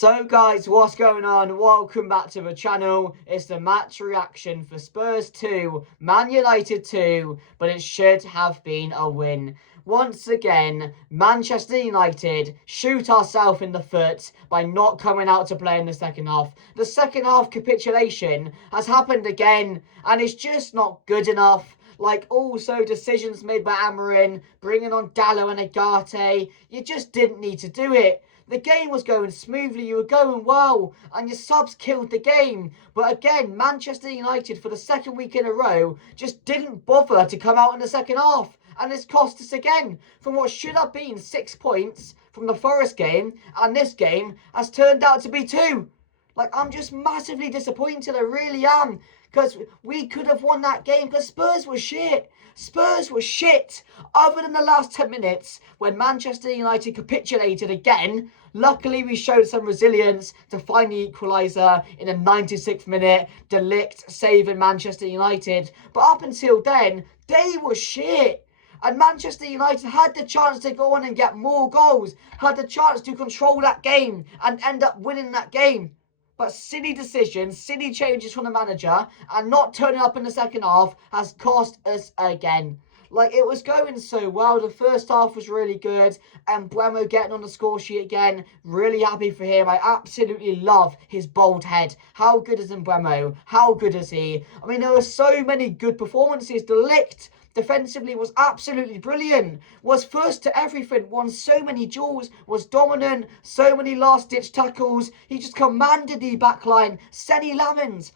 So guys, what's going on? Welcome back to the channel. It's the match reaction for Spurs 2, Man United 2, but it should have been a win. Once again, Manchester United shoot ourselves in the foot by not coming out to play in the second half. The second half capitulation has happened again, and it's just not good enough. Like, also decisions made by AMORIM, bringing on Dalot and Agate. You just didn't need to do it. The game was going smoothly, you were going well, and your subs killed the game. But again, Manchester United, for the second week in a row, just didn't bother to come out in the second half. And it's cost us again. From what should have been 6 points from the Forest game, and this game has turned out to be 2. Like, I'm just massively disappointed, I really am. Because we could have won that game, because Spurs were shit. Spurs were shit. Other than the last 10 minutes, when Manchester United capitulated again, luckily we showed some resilience to find the equaliser in the 96th minute. De Ligt saving Manchester United. But up until then, they were shit. And Manchester United had the chance to go on and get more goals, had the chance to control that game and end up winning that game. But silly decisions, silly changes from the manager, and not turning up in the second half has cost us again. Like, it was going so well. The first half was really good. And Mbeumo getting on the score sheet again. Really happy for him. I absolutely love his bold head. How good is Mbeumo? How good is he? I mean, there were so many good performances. De Ligt defensively was absolutely brilliant, was first to everything, won so many duels, was dominant, so many last-ditch tackles. He just commanded the backline. Senny Lamens,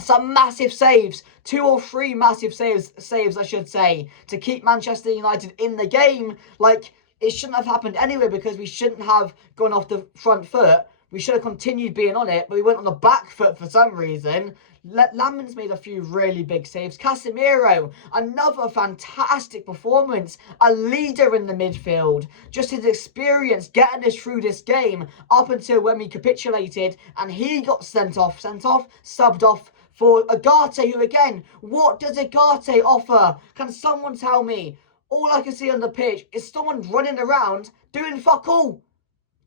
some massive saves, 2 or 3 massive saves I should say, to keep Manchester United in the game. Like, it shouldn't have happened anyway, because we shouldn't have gone off the front foot. We should have continued being on it, but we went on the back foot for some reason. Lamens made a few really big saves. Casemiro, another fantastic performance. A leader in the midfield. Just his experience getting us through this game up until when we capitulated and he got subbed off for Agate, who again, what does Agate offer? Can someone tell me? All I can see on the pitch is someone running around doing fuck all.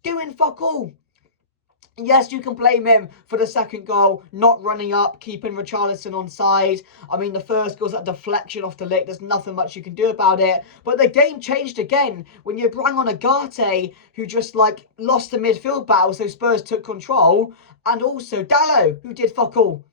Doing fuck all. Yes, you can blame him for the second goal, not running up, keeping Richarlison on side. I mean, the first goal's a deflection off the Ligt. There's nothing much you can do about it. But the game changed again when you bring on Agate, who just, like, lost the midfield battle, so Spurs took control. And also Dalot, who did fuck all.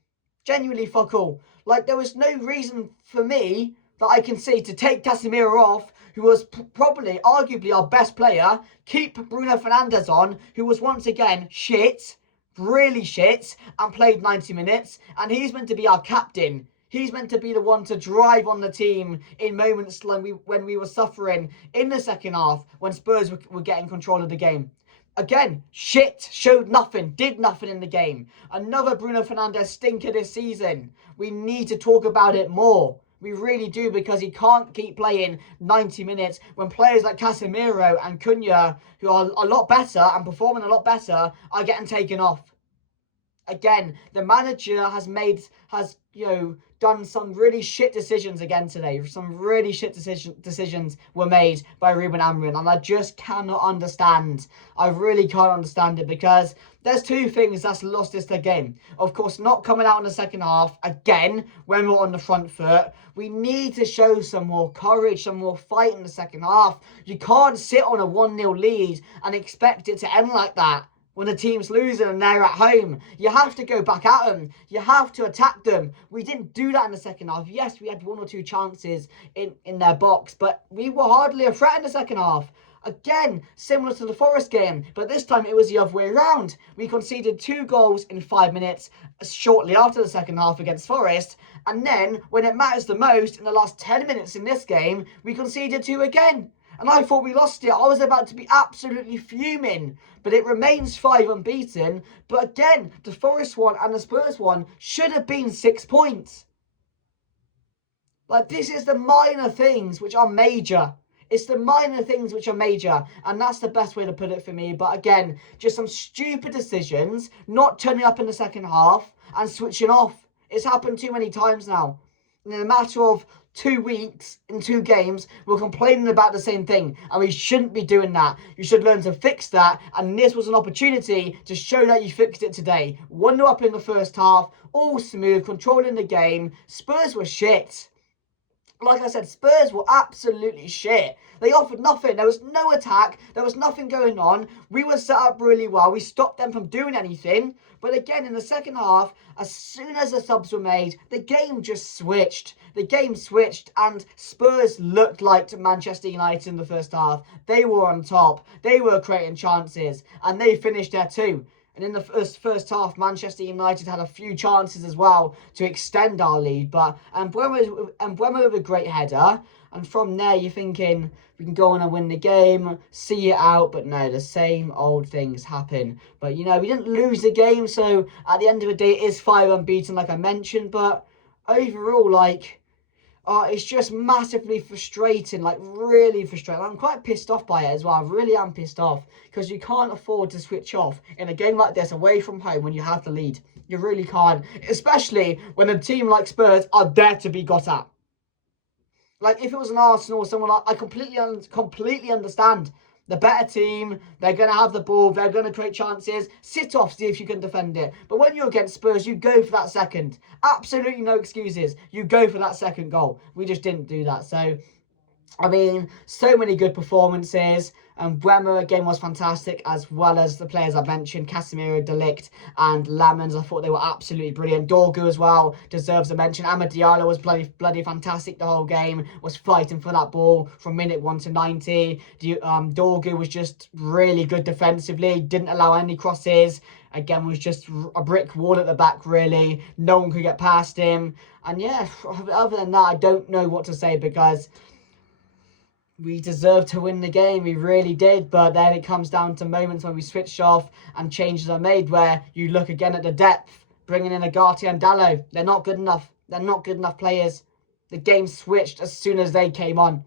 Genuinely fuck all. Like, there was no reason for me that I can see to take Casemiro off, who was probably, arguably, our best player, keep Bruno Fernandes on, who was once again shit, really shit, and played 90 minutes, and he's meant to be our captain. He's meant to be the one to drive on the team in moments when we were suffering in the second half, when Spurs were getting control of the game. Again, shit, showed nothing, did nothing in the game. Another Bruno Fernandes stinker this season. We need to talk about it more. We really do, because he can't keep playing 90 minutes when players like Casemiro and Cunha, who are a lot better and performing a lot better, are getting taken off. Again, the manager has done some really shit decisions again today. Some really shit decisions were made by Ruben Amorim, and I just cannot understand. I really can't understand it, because there's 2 things that's lost us the game. Of course, not coming out in the second half again when we're on the front foot. We need to show some more courage, some more fight in the second half. You can't sit on a 1-0 lead and expect it to end like that. When the team's losing and they're at home, you have to go back at them. You have to attack them. We didn't do that in the second half. Yes, we had 1 or 2 chances in their box, but we were hardly a threat in the second half. Again, similar to the Forest game, but this time it was the other way around. We conceded 2 goals in 5 minutes shortly after the second half against Forest, and then when it matters the most, in the last 10 minutes in this game, we conceded 2 again. And I thought we lost it. I was about to be absolutely fuming. But it remains 5 unbeaten. But again, the Forest one and the Spurs one should have been 6 points. Like, this is the minor things which are major. It's the minor things which are major. And that's the best way to put it for me. But again, just some stupid decisions. Not turning up in the second half and switching off. It's happened too many times now. In a matter of 2 weeks in 2 games, we're complaining about the same thing, and we shouldn't be doing that. You should learn to fix that, and this was an opportunity to show that you fixed it today. 1-0 up in the first half, all smooth, controlling the game. Spurs were shit. Like I said, Spurs were absolutely shit. They offered nothing. There was no attack. There was nothing going on. We were set up really well. We stopped them from doing anything. But again, in the second half, as soon as the subs were made, the game just switched. The game switched, and Spurs looked like Manchester United in the first half. They were on top. They were creating chances, and they finished there too. And in the first half, Manchester United had a few chances as well to extend our lead. But Mbeumo with a great header. And from there, you're thinking, we can go on and win the game, see it out. But no, the same old things happen. But, you know, we didn't lose the game. So at the end of the day, it is 5 unbeaten, like I mentioned. But overall, like, it's just massively frustrating, like really frustrating. I'm quite pissed off by it as well. I really am pissed off because you can't afford to switch off in a game like this away from home when you have the lead. You really can't, especially when a team like Spurs are there to be got at. Like if it was an Arsenal or someone like, I completely understand. The better team, they're going to have the ball, they're going to create chances. Sit off, see if you can defend it. But when you're against Spurs, you go for that second. Absolutely no excuses. You go for that second goal. We just didn't do that. So, I mean, so many good performances. And Mbeumo again was fantastic, as well as the players I mentioned, Casemiro, De Ligt and Lamens. I thought they were absolutely brilliant. Dorgu as well deserves a mention. Amad Diallo was bloody fantastic the whole game, was fighting for that ball from minute 1 to 90. Dorgu was just really good defensively, didn't allow any crosses. Again, was just a brick wall at the back, really. No one could get past him. And yeah, other than that, I don't know what to say because we deserved to win the game, we really did, but then it comes down to moments when we switched off and changes are made where you look again at the depth, bringing in Agati and Dallo. They're not good enough. They're not good enough players. The game switched as soon as they came on.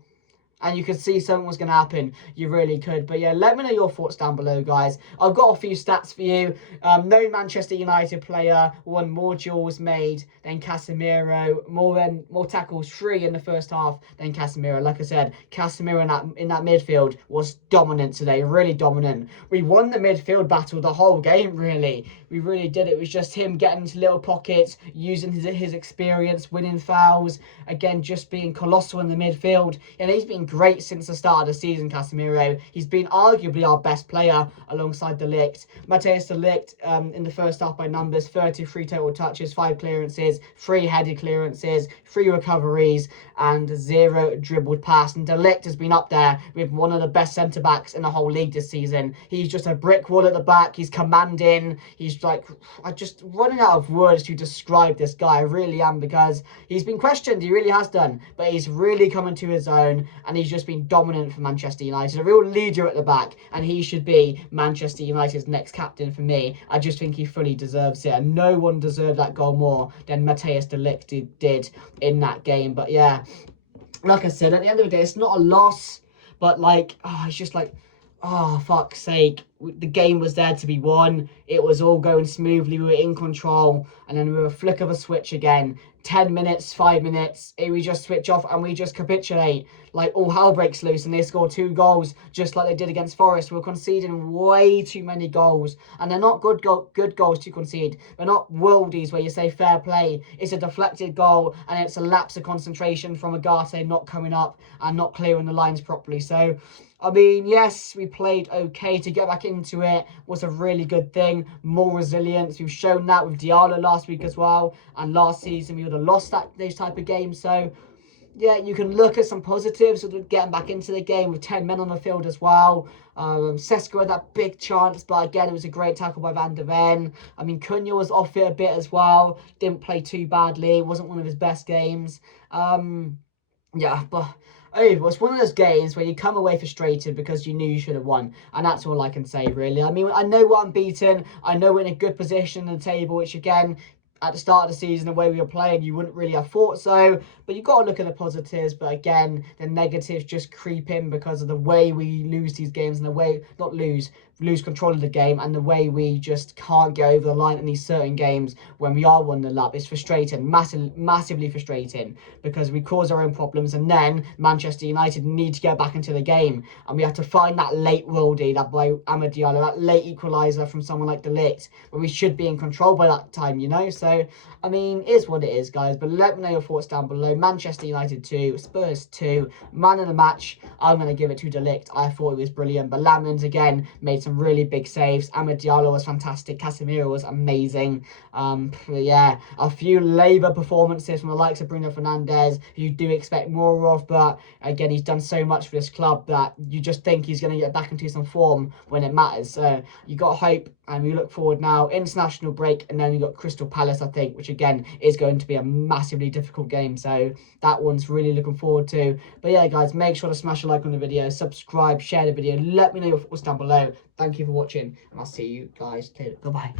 And you could see something was going to happen. You really could. But yeah, let me know your thoughts down below, guys. I've got a few stats for you. No Manchester United player won more duels made than Casemiro. More tackles, 3 in the first half than Casemiro. Like I said, Casemiro in that midfield was dominant today. Really dominant. We won the midfield battle the whole game, really. We really did. It was just him getting into little pockets, using his experience, winning fouls. Again, just being colossal in the midfield. And he's been great since the start of the season, Casemiro. He's been arguably our best player alongside De Ligt. Matthijs De Ligt in the first half by numbers, 33 total touches, 5 clearances, 3 headed clearances, 3 recoveries and 0 dribbled pass. And De Ligt has been up there with one of the best centre-backs in the whole league this season. He's just a brick wall at the back. He's commanding. He's like, I'm just running out of words to describe this guy. I really am, because he's been questioned. He really has done. But he's really coming to his own, and he's just been dominant for Manchester United. A real leader at the back, and he should be Manchester United's next captain for me. I just think he fully deserves it, and no one deserved that goal more than Matthijs De Ligt did in that game. But yeah, like I said, at the end of the day, it's not a loss, but like, it's just like, oh, fuck's sake. The game was there to be won. It was all going smoothly. We were in control. And then with a flick of a switch again, 10 minutes, 5 minutes, we just switch off and we just capitulate. Like, all hell breaks loose and they score 2 goals just like they did against Forest. We're conceding way too many goals. And they're not good goals to concede. They're not worldies where you say fair play. It's a deflected goal and it's a lapse of concentration from Agate not coming up and not clearing the lines properly. So, I mean, yes, we played okay. To get back into it was a really good thing. More resilience. We've shown that with Diallo last week as well. And last season, we would have lost those type of games. So, yeah, you can look at some positives with getting back into the game with 10 men on the field as well. Sesko had that big chance, but again, it was a great tackle by Van der Ven. I mean, Cunha was off it a bit as well. Didn't play too badly. It wasn't one of his best games. Yeah, but it was one of those games where you come away frustrated because you knew you should have won. And that's all I can say, really. I mean, I know we're unbeaten. I know we're in a good position in the table, which, again, at the start of the season, the way we were playing, you wouldn't really have thought so. But you've got to look at the positives. But again, the negatives just creep in because of the way we lose these games and the way, not lose, lose control of the game, and the way we just can't get over the line in these certain games when we are 1-0 up. It's frustrating, massively frustrating, because we cause our own problems, and then Manchester United need to get back into the game, and we have to find that late worldie, that by Amad Diallo, that late equaliser from someone like De Ligt, when we should be in control by that time, you know. So I mean, it is what it is, guys, but let me know your thoughts down below. Manchester United 2, Spurs 2, man of the match, I'm going to give it to De Ligt. I thought it was brilliant, but Lamins again made some really big saves. Amad Diallo was fantastic. Casemiro was amazing. Yeah, a few Labour performances from the likes of Bruno Fernandes, who you do expect more of, but again, he's done so much for this club that you just think he's going to get back into some form when it matters. So you got hope, and we look forward now. International break, and then we got Crystal Palace, I think, which again is going to be a massively difficult game. So that one's really looking forward to. But yeah, guys, make sure to smash a like on the video, subscribe, share the video, let me know your thoughts down below. Thank you for watching, and I'll see you guys later. Goodbye.